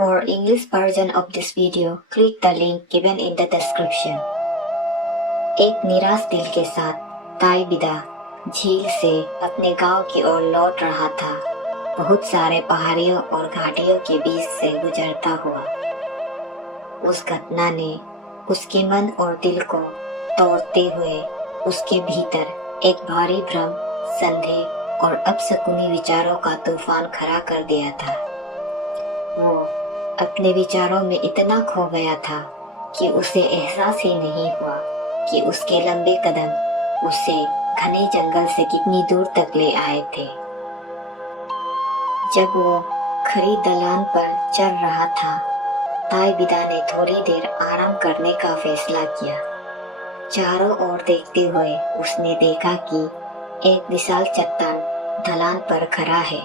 For English version of this video, click the link given in the description. एक निराश दिल के साथ ताई बिदा झील से अपने गांव की ओर लौट रहा था। बहुत सारे पहाड़ियों और घाटियों के बीच से गुजरता हुआ उस घटना ने उसके मन और दिल को तोड़ते हुए उसके भीतर एक भारी भ्रम, संदेह और अपशकुनी विचारों का तूफान खड़ा कर दिया था। वो अपने विचारों में इतना खो गया था कि उसे एहसास ही नहीं हुआ कि उसके लंबे कदम उसे घने जंगल से कितनी दूर तक ले आए थे। जब वो खड़ी ढलान पर चल रहा था, ताई बिदा ने थोड़ी देर आराम करने का फैसला किया। चारों ओर देखते हुए उसने देखा कि एक विशाल चट्टान ढलान पर खड़ा है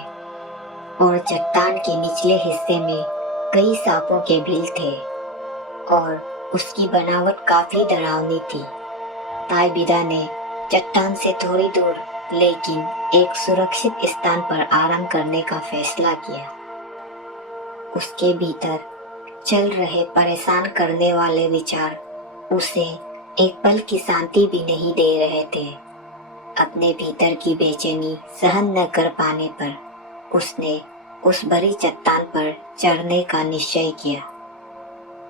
और चट्टान के निचले हिस्से में कई सांपों के बिल थे और उसकी बनावट काफी डरावनी थी। ताई बिदा ने चट्टान से थोड़ी दूर लेकिन एक सुरक्षित स्थान पर आराम करने का फैसला किया। उसके भीतर चल रहे परेशान करने वाले विचार उसे एक पल की शांति भी नहीं दे रहे थे। अपने भीतर की बेचैनी सहन न कर पाने पर उसने उस बड़ी चट्टान पर चढ़ने का निश्चय किया।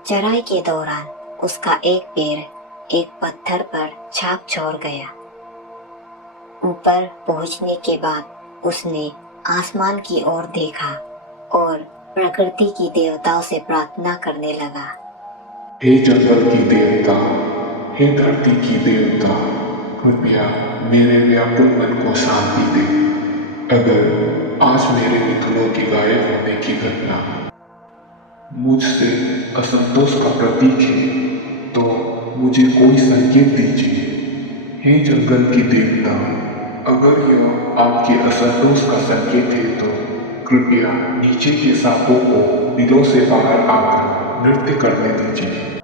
चढ़ाई के दौरान उसका एक पैर एक पत्थर पर छाप छोड़ गया। ऊपर पहुंचने के बाद उसने आसमान की ओर देखा और प्रकृति की देवताओं से प्रार्थना करने लगा। हे जंगल की देवता, हे धरती की देवता, कृपया मेरे व्याकुल मन को शांति दे। अगर आज मेरे मित्रों के गायब होने की घटना मुझसे असंतोष का प्रतीक है तो मुझे कोई संकेत दीजिए। हे जंगल की देवता, अगर यह आपके असंतोष का संकेत है तो कृपया नीचे के सांपों को बिलों से बाहर आकर नृत्य करने दीजिए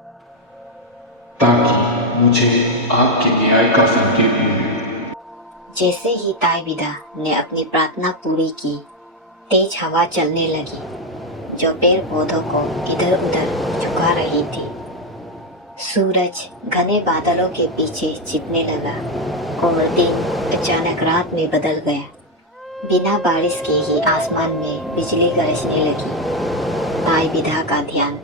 ताकि मुझे आपके न्याय का संकेत मिले। जैसे ही ताई बिदा ने अपनी प्रार्थना पूरी की, तेज हवा चलने लगी जो पेड़ पौधों को इधर उधर झुका रही थी। सूरज घने बादलों के पीछे छिपने लगा और दिन अचानक रात में बदल गया। बिना बारिश के ही आसमान में बिजली गरजने लगी। ताई बिदा का ध्यान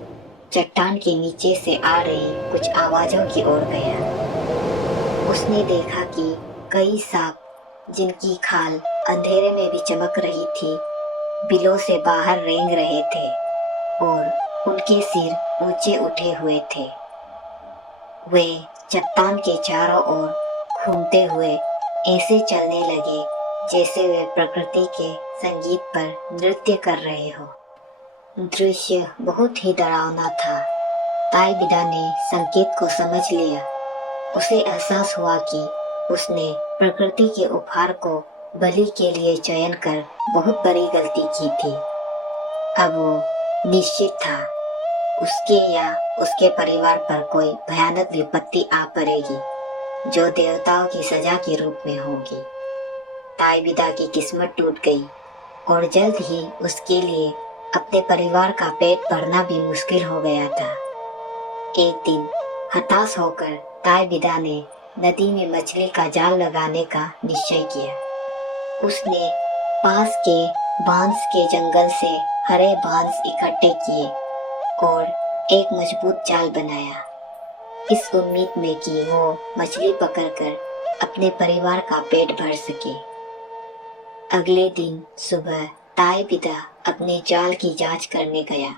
चट्टान के नीचे से आ रही कुछ आवाजों की ओर गया। उसने देखा कि कई सांप जिनकी खाल अंधेरे में भी चमक रही थी, बिलों से बाहर रेंग रहे थे और उनके सिर ऊंचे उठे हुए थे। वे चट्टान के चारों ओर घूमते हुए ऐसे चलने लगे जैसे वे प्रकृति के संगीत पर नृत्य कर रहे हो। दृश्य बहुत ही डरावना था। ताई बिदा ने संकेत को समझ लिया। उसे एहसास हुआ कि उसने प्रकृति के उपहार को बलि के लिए चयन कर बहुत बड़ी गलती की थी। अब वो निश्चित था उसके या उसके परिवार पर कोई भयानक विपत्ति आ पड़ेगी जो देवताओं की सजा के रूप में होगी। ताई बिदा की किस्मत टूट गई और जल्द ही उसके लिए अपने परिवार का पेट भरना भी मुश्किल हो गया था। एक दिन हताश होकर ताई बिदा ने नदी में मछली का जाल लगाने का निश्चय किया। उसने पास के बांस के जंगल से हरे बांस इकट्ठे किए और एक मजबूत जाल बनाया, इस उम्मीद में कि वो मछली पकड़कर अपने परिवार का पेट भर सके। अगले दिन सुबह ताई बिदा अपने जाल की जांच करने गया,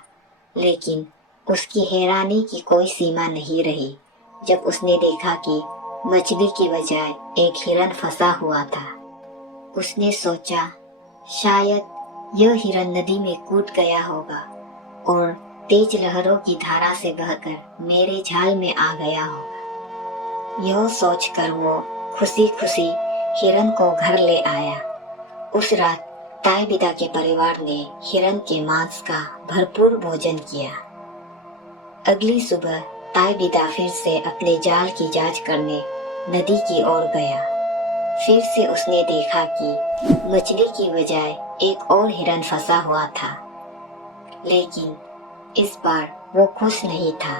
लेकिन उसकी हैरानी की कोई सीमा नहीं रही जब उसने देखा कि मछली की बजाय एक हिरन फंसा हुआ था। उसने सोचा शायद यह हिरन नदी में कूद गया होगा और तेज लहरों की धारा से बहकर मेरे जाल में आ गया होगा। यह सोचकर वो खुशी खुशी हिरन को घर ले आया। उस रात ताई बिदा के परिवार ने हिरन के मांस का भरपूर भोजन किया। अगली सुबह ताई बिदा फिर से अपने जाल की जांच करने नदी की ओर गया। फिर से उसने देखा कि मछली की बजाय एक और हिरन फंसा हुआ था, लेकिन इस बार वो खुश नहीं था।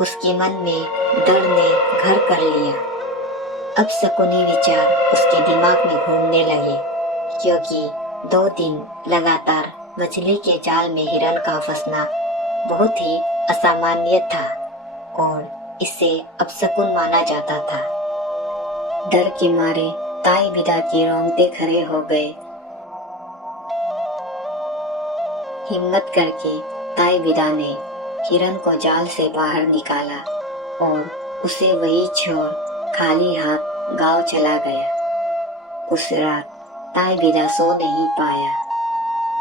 उसके मन में डर ने घर कर लिया। अपशकुनी विचार उसके दिमाग में घूमने लगे, क्योंकि 2 दिन लगातार मछली के जाल में हिरन का फंसना बहुत ही असामान्य था और इसे अपशकुन माना जाता था। डर के मारे ताई बिदा के रोंगटे खड़े हो गए। हिम्मत करके ताई बिदा ने हिरन को जाल से बाहर निकाला और उसे वही छोड़ खाली हाथ गांव चला गया। उस रात ताई बिदा सो नहीं पाया।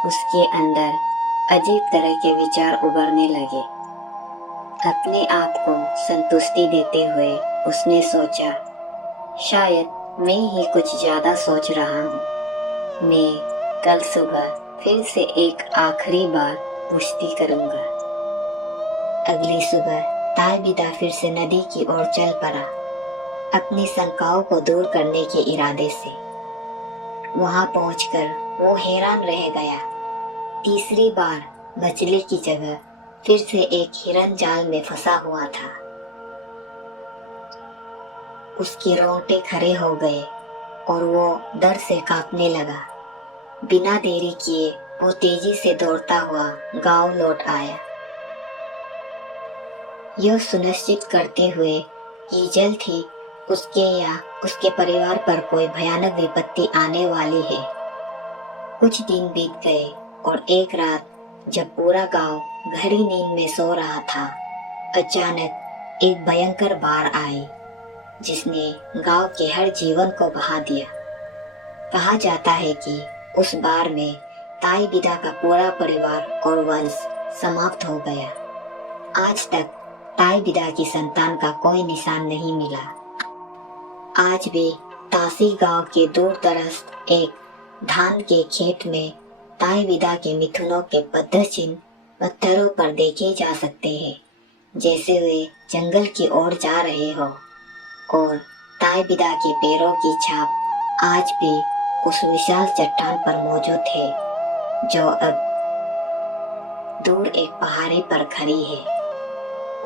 उसके अंदर अजीब तरह के विचार उभरने लगे। अपने आप को संतुष्टि देते हुए उसने सोचा, शायद मैं ही कुछ ज्यादा सोच रहा हूँ। मैं कल सुबह फिर से एक आखिरी बार पुष्टि करूंगा। अगली सुबह ताई बिदा फिर से नदी की ओर चल पड़ा, अपनी शंकाओं को दूर करने के इरादे से। वहां पहुंचकर वो हैरान रह गया। तीसरी बार मछली की जगह फिर से एक हिरन जाल में फंसा हुआ था। उसके रोंगटे खड़े हो गए और वो डर से कांपने लगा। बिना देरी किए वो तेजी से दौड़ता हुआ गांव लौट आया, यह सुनिश्चित करते हुए कि जल्द ही उसके या उसके परिवार पर कोई भयानक विपत्ति आने वाली है। कुछ दिन बीत गए और एक रात जब पूरा गांव गहरी नींद में सो रहा था, अचानक एक भयंकर बाढ़ आई जिसने गांव के हर जीवन को बहा दिया। कहा जाता है कि उस बाढ़ में ताई बिदा का पूरा परिवार और वंश समाप्त हो गया। आज तक ताई बिदा की संतान का कोई निशान नहीं मिला। आज भी तासी गांव के दूर दराज एक धान के खेत में ताई बिदा के मिथुनों के पद्ध चिन्ह पत्थरों पर देखे जा सकते हैं, जैसे वे जंगल की ओर जा रहे हो। और ताई बिदा के पैरों की छाप आज भी उस विशाल चट्टान पर मौजूद है, जो अब दूर एक पहाड़ी पर खड़ी है।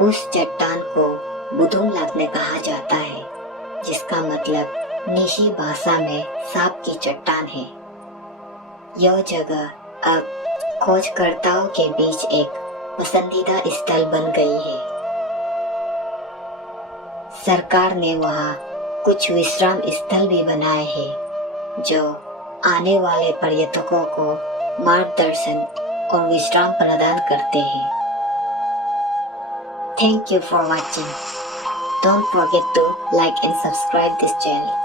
उस चट्टान को बुधुम लग्न कहा जाता है, जिसका मतलब निशी भाषा में सांप की चट्टान है। यह जगह अब खोजकर्ताओं के बीच एक पसंदीदा स्थल बन गई है। सरकार ने वहाँ कुछ विश्राम स्थल भी बनाए हैं, जो आने वाले पर्यटकों को मार्गदर्शन और विश्राम प्रदान करते हैं। Thank you for watching. Don't forget to like and subscribe this channel.